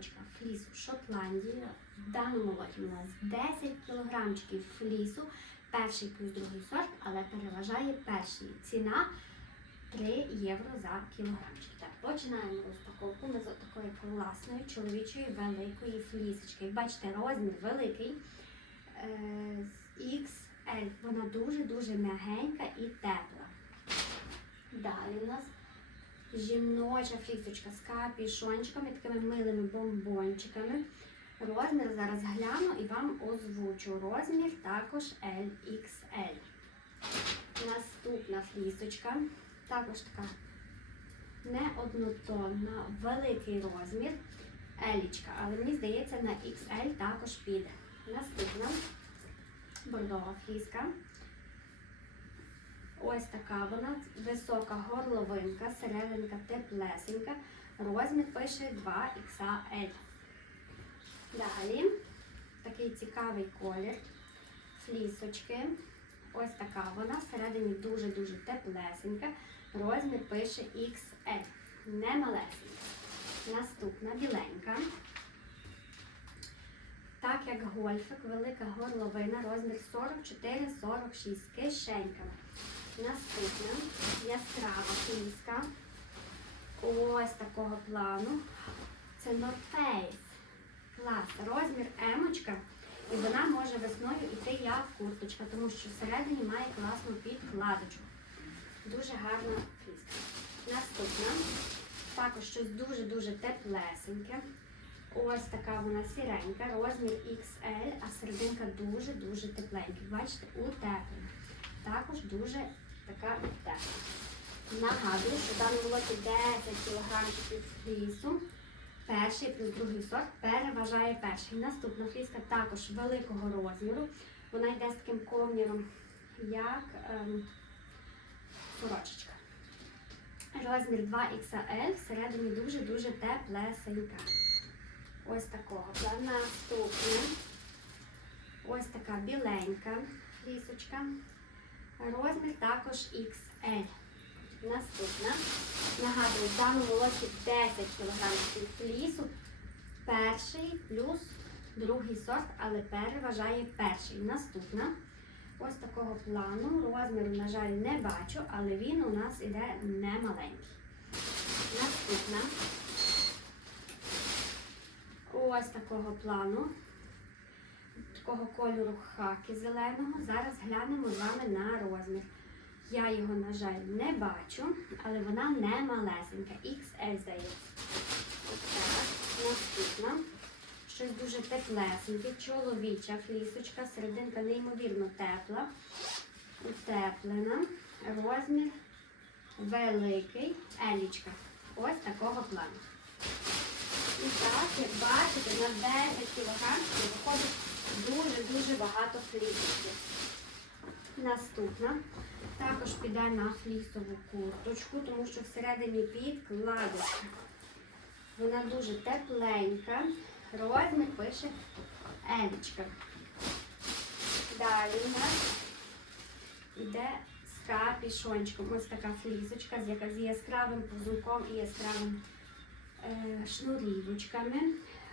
коробочка флісу Шотландії. В даному лоті у нас 10 кілограмчиків флісу, перший плюс другий сорт, але переважає перший. Ціна 3 євро за кілограмчик. Так, починаємо розпаковку. Ми з такої класної чоловічої великої флісочки. Бачите, розмір великий. е, з XL. Вона дуже-дуже м'ягенька і тепла. Далі у нас жіноча флісочка з капішончиками, такими милими бомбончиками. Розмір зараз гляну і вам озвучу. Розмір також LXL. Наступна флісочка. Також така неоднотонна, великий розмір. Елічка, але мені здається, на XL також піде. Наступна бордова фліска. Ось така вона, висока горловинка, серединка теплесенька. Розмір пише 2XL. Далі такий цікавий колір. Флісочки. Ось така вона. Всередині дуже-дуже теплесенька. Розмір пише XL. Не малесенька. Наступна біленька. Так як гольфик, велика горловина, розмір 44-46 з кишеньками. Наступна яскрава фліска. Ось такого плану. Це North Face. Клас. Розмір емочка. І вона може весною йти як курточка, тому що всередині має класну підкладочку. Дуже гарна фліска. Наступна. Також щось дуже-дуже теплесеньке. Ось така вона сіренька, розмір XL, а серединка дуже-дуже тепленька. Бачите, утеплена. Також дуже така тепла. Нагадую, що в даному лоті 10 кг флісу. Перший плюс другий сорт переважає перший. Наступна фліска також великого розміру. Вона йде з таким ковніром, як ем, сорочечка. Розмір 2XL, всередині дуже-дуже теплесенька. Ось такого. плана. Наступне. Ось така біленька флісочка. Розмір також XL. Наступна. Нагадую, в даному лоті 10 кг флісу. Перший плюс другий сорт, але переважає перший. Наступна. Ось такого плану. Розміру, на жаль, не бачу, але він у нас іде не маленький. Наступна. Ось такого плану. Такого кольору хаки зеленого. Зараз глянемо з вами на розмір. Я його, на жаль, не бачу, але вона не малесенька. XL здається. Так. Наступна. Щось дуже теплесеньке. Чоловіча флісочка. Серединка неймовірно тепла. Утеплена. Розмір великий. Елічка. Ось такого плану. І так, як бачите, на 10 кг виходить дуже-дуже багато флісочки. Наступна також піде на флісову курточку, тому що всередині підкладочка. Вона дуже тепленька. Розмір пише Елічка. Далі у нас йде з капішончиком. Ось така флісочка з яка- з яскравим позунком і яскравим е, шнурівочками.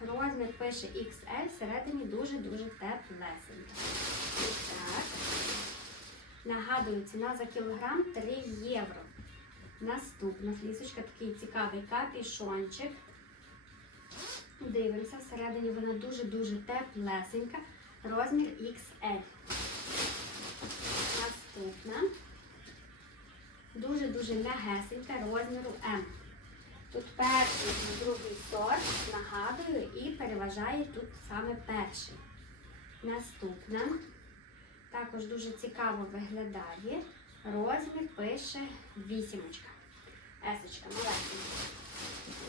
Розмір пише XL, всередині дуже-дуже теплесенька. Так. Нагадую, ціна за кілограм 3 євро. Наступна флісочка, такий цікавий капішончик. Дивимося, всередині вона дуже-дуже теплесенька. Розмір XL. Наступна. Дуже-дуже м'ягесенька розміру М. Тут перший і другий сорт, нагадую, і переважає тут саме перший. Наступна. Також дуже цікаво виглядає. Розмір пише вісімочка. Есочка, маленька.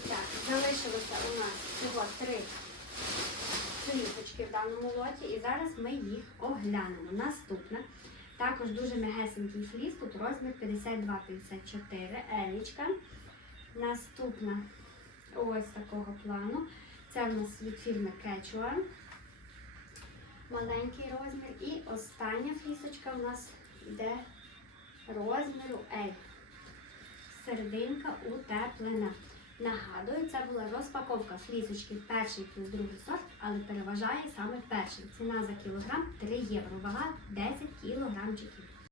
Так, залишилося у нас всього три флісочки в даному лоті, і зараз ми їх оглянемо. Наступна. Також дуже м'ягесенький фліс, тут розмір 52-54, елічка. Наступна ось такого плану. Це в нас від фірми Quechua. Маленький розмір. І остання флісочка у нас йде розміру L. Серединка утеплена. Нагадую, це була розпаковка флісочки перший плюс другий сорт, але переважає саме перший. Ціна за кілограм 3 євро, вага 10 кілограмчиків.